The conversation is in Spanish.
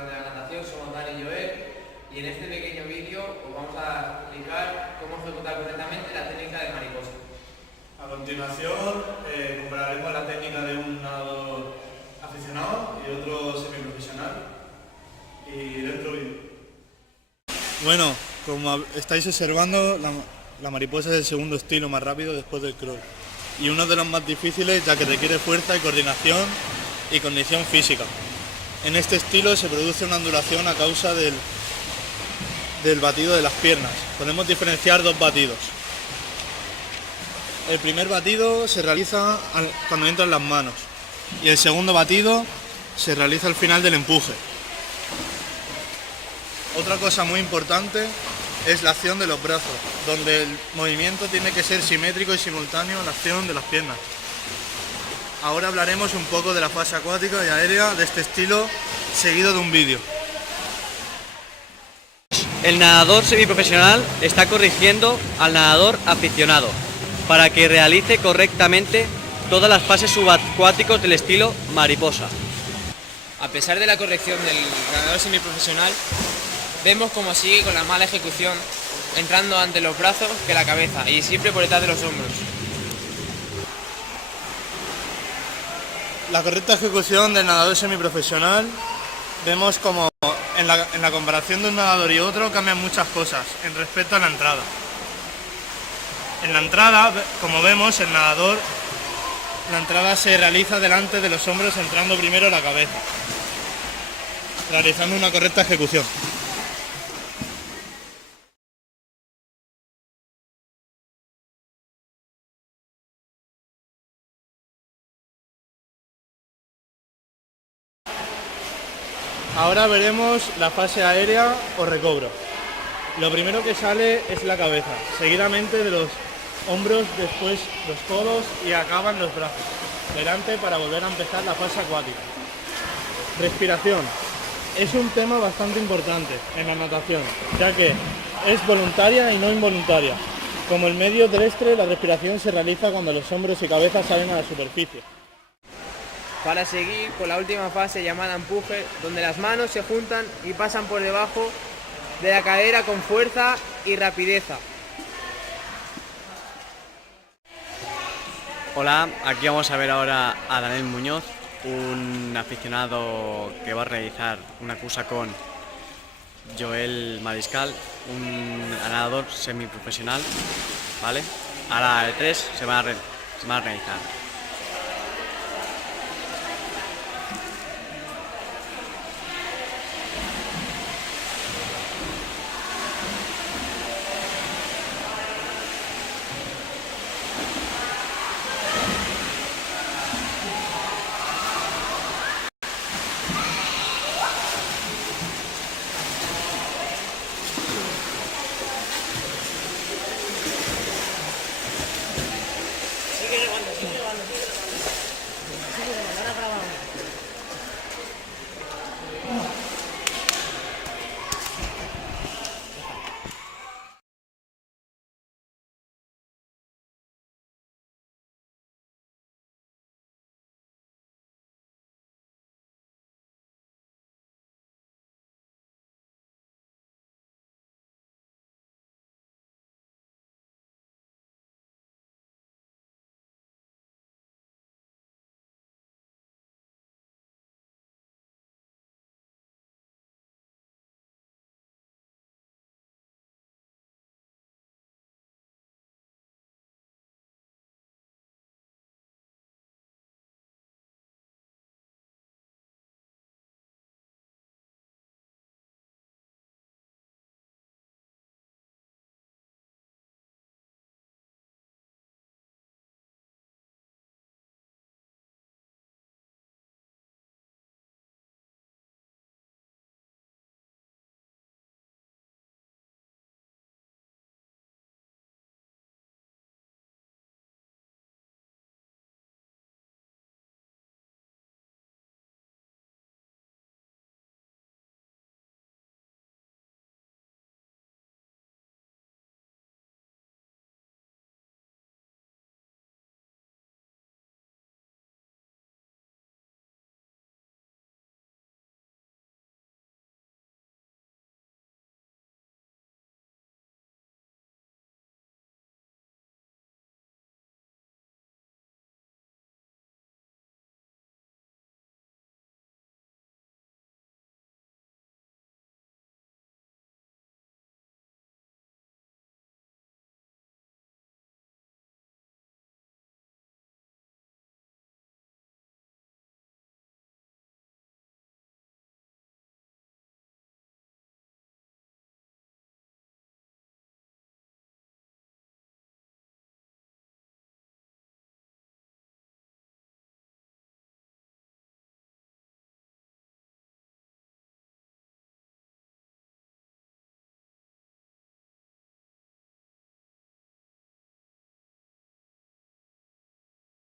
aficionados de la natación, somos Dani y Joel, y en este pequeño vídeo os vamos a explicar cómo ejecutar correctamente la técnica de mariposa. A continuación compararemos la técnica de un nadador aficionado y otro semiprofesional, y dentro vídeo. Bueno, como estáis observando, la mariposa es el segundo estilo más rápido después del crawl y uno de los más difíciles, ya que requiere fuerza y coordinación y condición física. En este estilo se produce una ondulación a causa del batido de las piernas. Podemos diferenciar dos batidos. El primer batido se realiza cuando entran las manos y el segundo batido se realiza al final del empuje. Otra cosa muy importante es la acción de los brazos, donde el movimiento tiene que ser simétrico y simultáneo a la acción de las piernas. Ahora hablaremos un poco de la fase acuática y aérea de este estilo, seguido de un vídeo. El nadador semiprofesional está corrigiendo al nadador aficionado para que realice correctamente todas las fases subacuáticos del estilo mariposa. A pesar de la corrección del nadador semiprofesional, vemos cómo sigue con la mala ejecución, entrando ante los brazos que la cabeza y siempre por detrás de los hombros. La correcta ejecución del nadador semiprofesional, vemos como en la comparación de un nadador y otro cambian muchas cosas en respecto a la entrada. En la entrada, como vemos, la entrada se realiza delante de los hombros, entrando primero la cabeza, realizando una correcta ejecución. Ahora veremos la fase aérea o recobro. Lo primero que sale es la cabeza, seguidamente de los hombros, después los codos y acaban los brazos, delante para volver a empezar la fase acuática. Respiración. Es un tema bastante importante en la natación, ya que es voluntaria y no involuntaria. Como el medio terrestre, la respiración se realiza cuando los hombros y cabeza salen a la superficie. Para seguir con la última fase llamada empuje, donde las manos se juntan y pasan por debajo de la cadera con fuerza y rapidez. Hola, aquí vamos a ver ahora a Daniel Muñoz, un aficionado que va a realizar una cursa con Joel Mariscal, un nadador semiprofesional, ¿vale? Ahora el 3 se va a realizar.